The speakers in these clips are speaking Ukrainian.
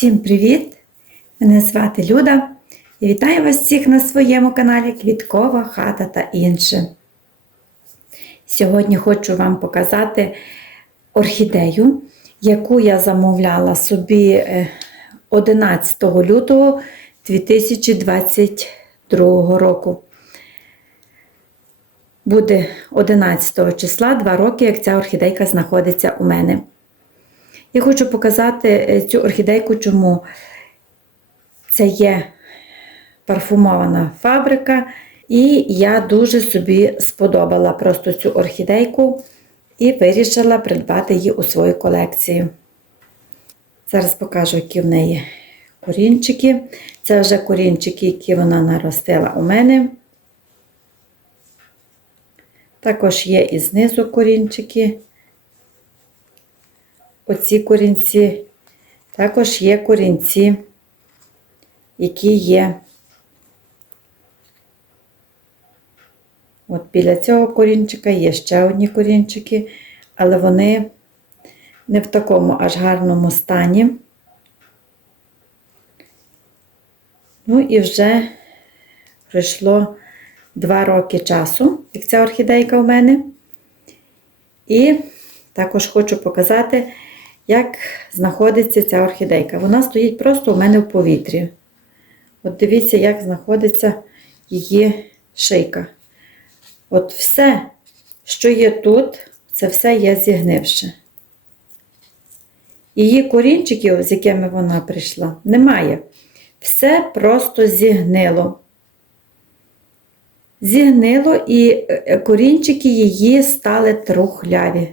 Всім привіт! Мене звати Люда і вітаю вас всіх на своєму каналі Квіткова хата та інше. Сьогодні хочу вам показати орхідею, яку я замовляла собі е, 11 лютого 2022 року. Буде 11 числа, 2 роки, як ця орхідейка знаходиться у мене. Я хочу показати е, цю орхідейку, чому це є парфумована фабрика, і я дуже собі сподобала просто цю орхідейку і вирішила придбати її у свою колекцію. Зараз покажу, які в неї корінчики. Це вже корінчики, які вона наростила у мене. Також є і знизу корінчики оці корінці. Також є корінці, які є. От біля цього корінчика є ще одні корінчики, але вони не в такому аж гарному стані. Ну і вже пройшло два роки часу, як ця орхідейка в мене. І також хочу показати, як знаходиться ця орхідейка. Вона стоїть просто у мене в повітрі. От дивіться, як знаходиться її шийка. От все, що є тут, це все є зігнивше. Її корінчиків, з якими вона прийшла, немає. Все просто зігнило. Зігнило і е, корінчики її стали трухляві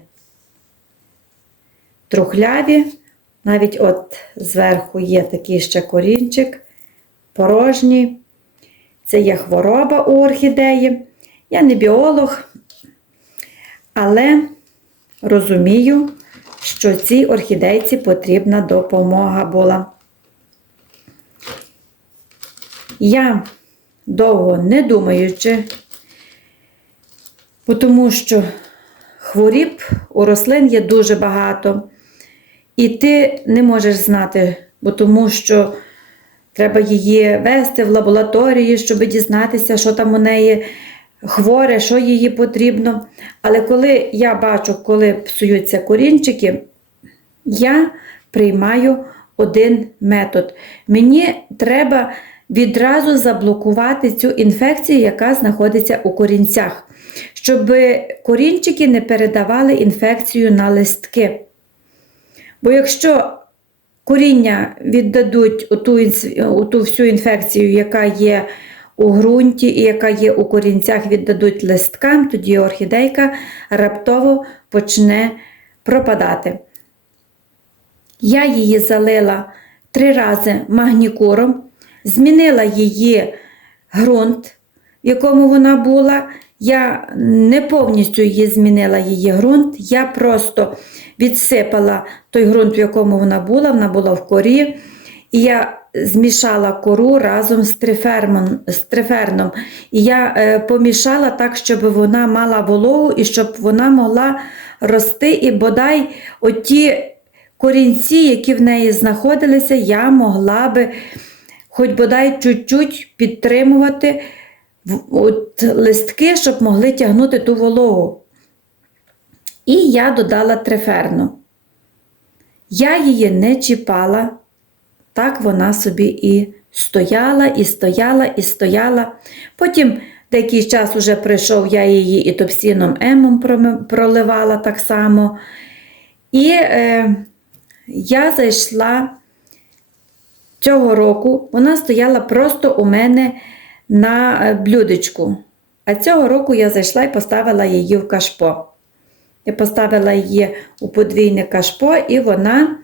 трухляві. Навіть от зверху є такий ще корінчик, порожній. Це є хвороба у орхідеї. Я не біолог, але розумію, що цій орхідейці потрібна допомога була. Я довго не думаючи, тому що хворіб у рослин є дуже багато. І ти не можеш знати, бо тому що треба її вести в лабораторії, щоб дізнатися, що там у неї хворе, що їй потрібно. Але коли я бачу, коли псуються корінчики, я приймаю один метод. Мені треба відразу заблокувати цю інфекцію, яка знаходиться у корінцях, щоб корінчики не передавали інфекцію на листки. Бо якщо коріння віддадуть оту, оту всю інфекцію, яка є у ґрунті і яка є у корінцях, віддадуть листкам, тоді орхідейка раптово почне пропадати. Я її залила три рази магнікуром, змінила її ґрунт, в якому вона була. Я не повністю її змінила її ґрунт, я просто відсипала той ґрунт, в якому вона була, вона була в корі. І я змішала кору разом з трифермом, з триферном. І я е, помішала так, щоб вона мала вологу і щоб вона могла рости. І бодай оті корінці, які в неї знаходилися, я могла би хоч бодай чуть-чуть підтримувати от листки, щоб могли тягнути ту вологу. І я додала треферну. Я її не чіпала, так вона собі і стояла, і стояла, і стояла. Потім деякий час уже прийшов, я її і топсіном емом проливала так само. І е, я зайшла цього року, вона стояла просто у мене на е, блюдечку. А цього року я зайшла і поставила її в кашпо. Я поставила її у подвійне кашпо, і вона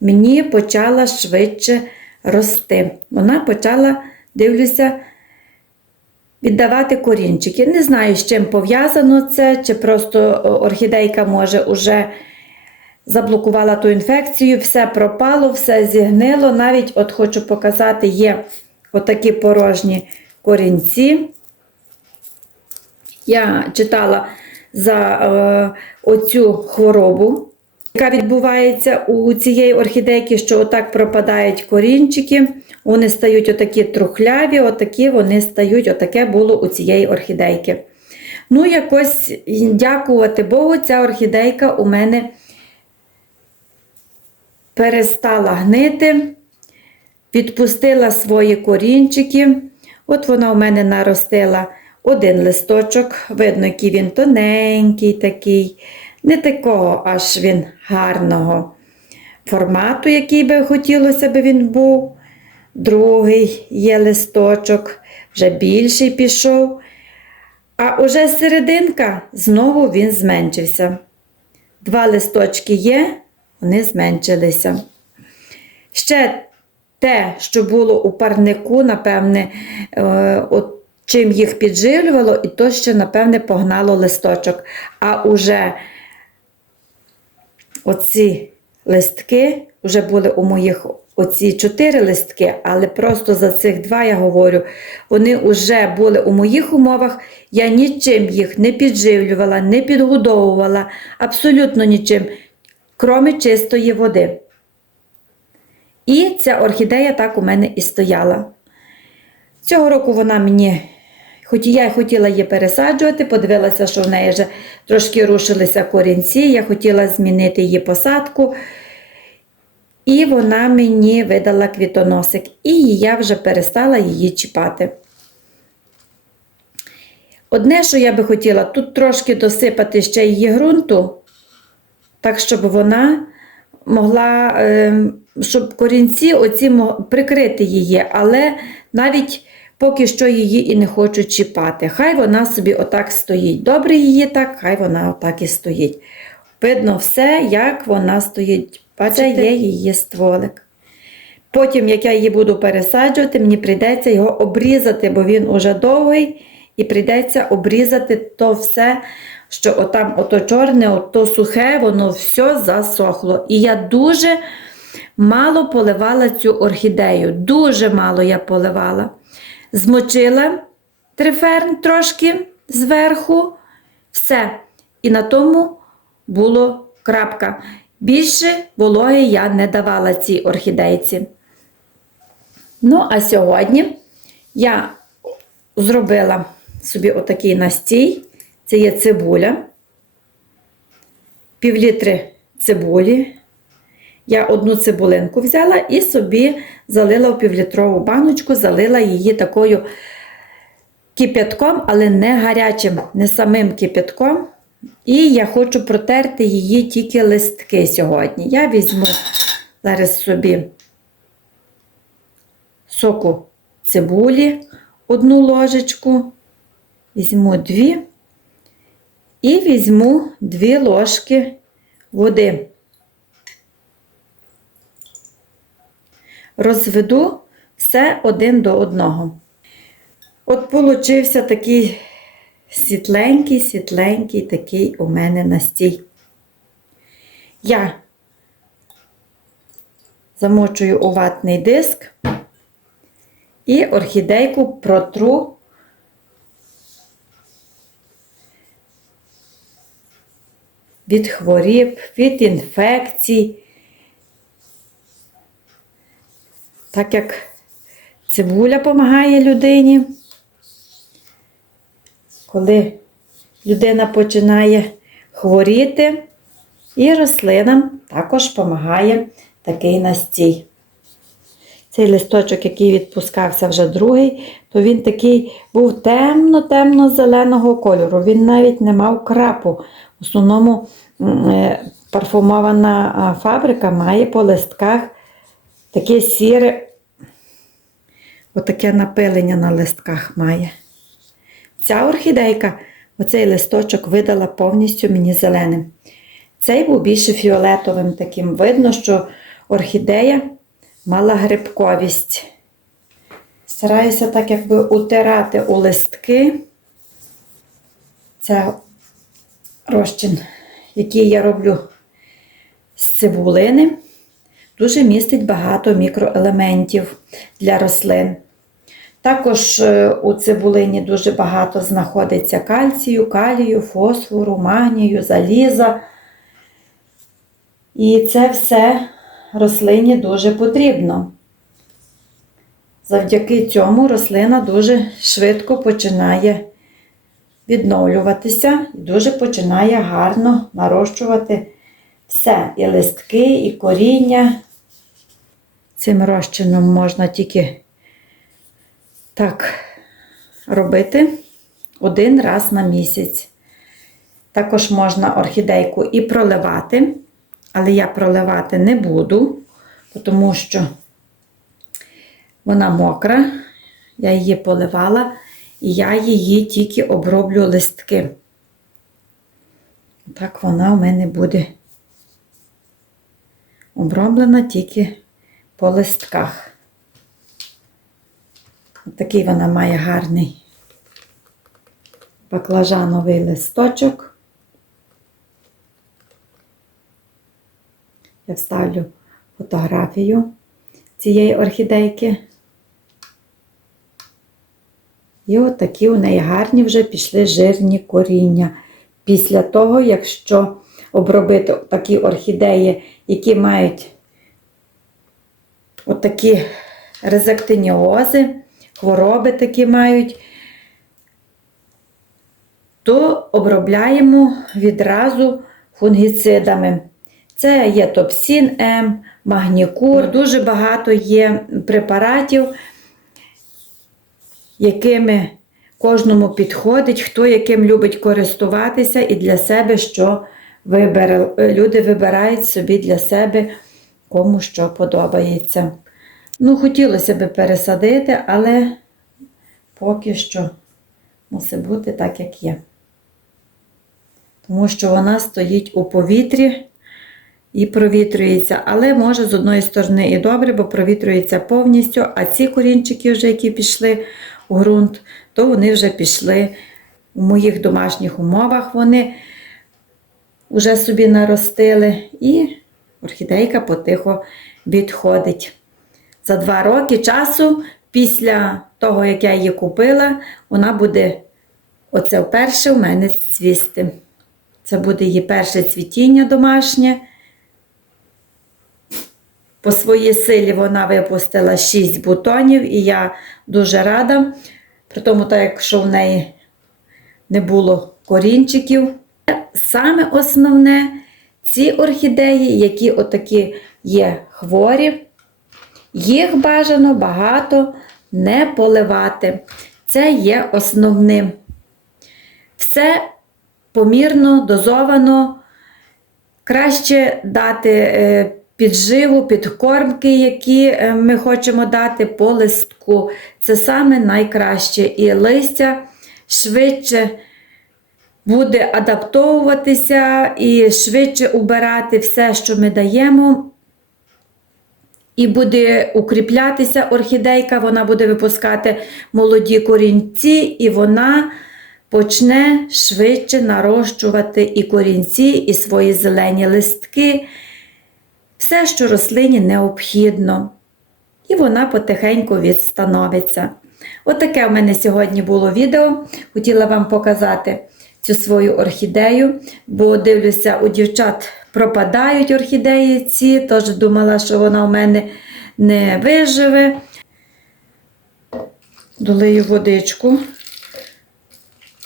мені почала швидше рости. Вона почала, дивлюся, віддавати корінчики. Не знаю, з чим пов'язано це, чи просто орхідейка може уже заблокувала ту інфекцію, все пропало, все зігнило. Навіть от хочу показати, є отакі порожні корінці. Я читала за е, оцю хворобу, Яка відбувається у цієї орхідейки, що отак пропадають корінчики, вони стають отакі трухляві, отакі вони стають, отаке було у цієї орхідейки. Ну, якось дякувати Богу, ця орхідейка у мене перестала гнити, відпустила свої корінчики. От вона у мене наростила один листочок, видно, який він тоненький такий, не такого аж він гарного формату, який би хотілося б він був. Другий є листочок, вже більший пішов. А уже серединка знову він зменшився. Два листочки є, вони зменшилися. Ще те, що було у парнику, напевне, е, от чим їх підживлювало, і то ще, напевне, погнало листочок. А уже оці листки вже були у моїх оці чотири листки, але просто за цих два я говорю, вони вже були у моїх умовах. Я нічим їх не підживлювала, не підгодовувала, абсолютно нічим, крім чистої води. І ця орхідея так у мене і стояла. Цього року вона мені, хоч я хотіла її пересаджувати, подивилася, що в неї вже трошки рушилися корінці, я хотіла змінити її посадку. І вона мені видала квітоносик, і я вже перестала її чіпати. Одне, що я би хотіла, тут трошки досипати ще її ґрунту, так, щоб вона могла, ем, щоб корінці оці прикрити її, але навіть поки що її і не хочу чіпати. Хай вона собі отак стоїть. Добре її так, хай вона отак і стоїть. Видно все, як вона стоїть. Бачите, є її стволик. Потім, як я її буду пересаджувати, мені прийдеться його обрізати, бо він уже довгий, і прийдеться обрізати то все, що отам ото чорне, ото сухе, воно все засохло. І я дуже мало поливала цю орхідею. Дуже мало я поливала. Змочила триферн трошки зверху, все. І на тому було крапка. Більше вологи я не давала цій орхідейці. Ну, а сьогодні я зробила собі отакий настій. Це є цибуля, півлітри цибулі. Я одну цибулинку взяла і собі залила в півлітрову баночку, залила її такою кип'ятком, але не гарячим, не самим кип'ятком. І я хочу протерти її тільки листки сьогодні. Я візьму зараз собі соку цибулі, одну ложечку, візьму дві і візьму дві ложки води. Розведу все один до одного. От получився такий світленький, світленький такий у мене настій. Я замочую у ватний диск і орхідейку протру від хворіб, від інфекцій. Так як цибуля допомагає людині коли людина починає хворіти, і рослинам також допомагає такий настій. Цей листочок, який відпускався вже другий, то він такий був темно-темно-зеленого кольору. Він навіть не мав крапу. В основному е, парфумована фабрика має по листках таке сіре, отаке напилення на листках має. Ця орхідейка, оцей листочок видала повністю мені зеленим. Цей був більше фіолетовим таким. Видно, що орхідея мала грибковість. Стараюся так якби утирати у листки. Це розчин, який я роблю з цибулини, дуже містить багато мікроелементів для рослин. Також е, у цибулині дуже багато знаходиться кальцію, калію, фосфору, магнію, заліза. І це все рослині дуже потрібно. Завдяки цьому рослина дуже швидко починає відновлюватися і дуже починає гарно нарощувати все. І листки, і коріння. Цим розчином можна тільки так робити один раз на місяць. Також можна орхідейку і проливати, але я проливати не буду, тому що вона мокра, я її поливала, і я її тільки оброблю листки. Так вона у мене буде оброблена тільки по листках. Такий вона має гарний баклажановий листочок. Я вставлю фотографію цієї орхідейки. І от такі у неї гарні вже пішли жирні коріння. Після того, якщо обробити такі орхідеї, які мають отакі резектиніози, хвороби такі мають, то обробляємо відразу фунгіцидами. Це є топсін М, магнікур, дуже багато є препаратів, якими кожному підходить, хто яким любить користуватися і для себе що вибере. Люди вибирають собі для себе, кому що подобається. Ну, хотілося б пересадити, але поки що мусить бути так, як є. Тому що вона стоїть у повітрі і провітрюється. Але може з одної сторони і добре, бо провітрюється повністю, а ці корінчики, вже, які пішли у ґрунт, то вони вже пішли у моїх домашніх умовах. Вони вже собі наростили, і орхідейка потихо відходить. За два роки часу, після того, як я її купила, вона буде оце вперше у мене цвісти. Це буде її перше цвітіння домашнє. По своїй силі вона випустила 6 бутонів, і я дуже рада. При тому, так, якщо в неї не було корінчиків. Саме основне ці орхідеї, які отакі є хворі, їх бажано багато не поливати. Це є основним. Все помірно, дозовано. Краще дати е, підживу, підкормки, які е, ми хочемо дати по листку. Це саме найкраще. І листя швидше буде адаптовуватися і швидше убирати все, що ми даємо. І буде укріплятися орхідейка, вона буде випускати молоді корінці, і вона почне швидше нарощувати і корінці, і свої зелені листки, все, що рослині необхідно. І вона потихеньку відстановиться. Отаке в мене сьогодні було відео. Хотіла вам показати цю свою орхідею, бо дивлюся, у дівчат пропадають орхідеї ці, тож думала, що вона у мене не виживе. Долию водичку,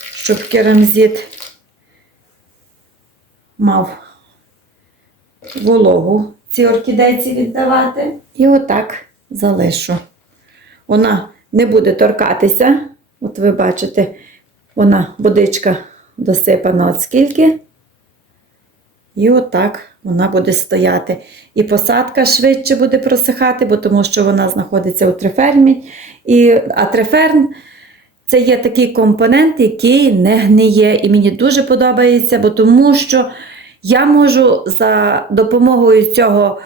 щоб керамзит мав вологу ці орхідейці віддавати. І отак залишу. Вона не буде торкатися. От ви бачите, вона водичка досипана от скільки. І отак вона буде стояти. І посадка швидше буде просихати, бо тому що вона знаходиться у трифермі. І, а триферм це є такий компонент, який не гниє. І мені дуже подобається, бо тому що я можу за допомогою цього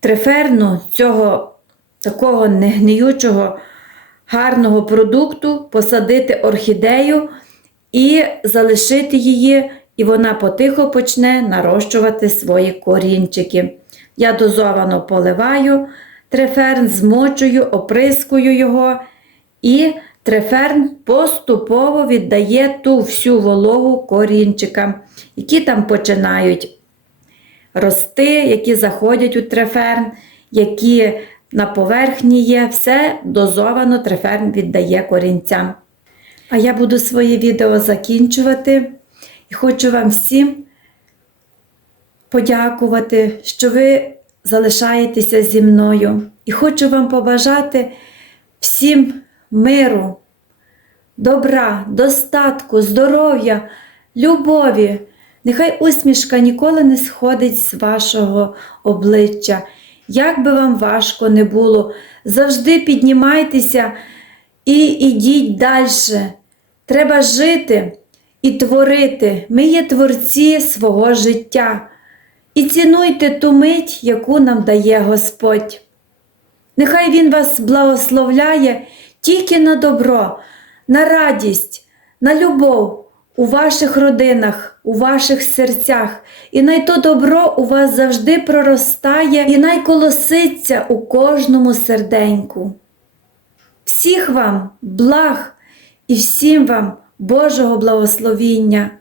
триферну, цього такого негниючого гарного продукту посадити орхідею і залишити її, і вона потихо почне нарощувати свої корінчики. Я дозовано поливаю треферн, змочую, оприскую його, і треферн поступово віддає ту всю вологу корінчикам, які там починають рости, які заходять у треферн, які на поверхні є, все дозовано треферн віддає корінцям. А я буду своє відео закінчувати і хочу вам всім подякувати, що ви залишаєтеся зі мною. І хочу вам побажати всім миру, добра, достатку, здоров'я, любові. Нехай усмішка ніколи не сходить з вашого обличчя. Як би вам важко не було, завжди піднімайтеся і йдіть далі. Треба жити і творити. Ми є творці свого життя. І цінуйте ту мить, яку нам дає Господь. Нехай Він вас благословляє тільки на добро, на радість, на любов у ваших родинах, у ваших серцях, і най то добро у вас завжди проростає і найколоситься у кожному серденьку. Всіх вам благ і всім вам Божого благословіння.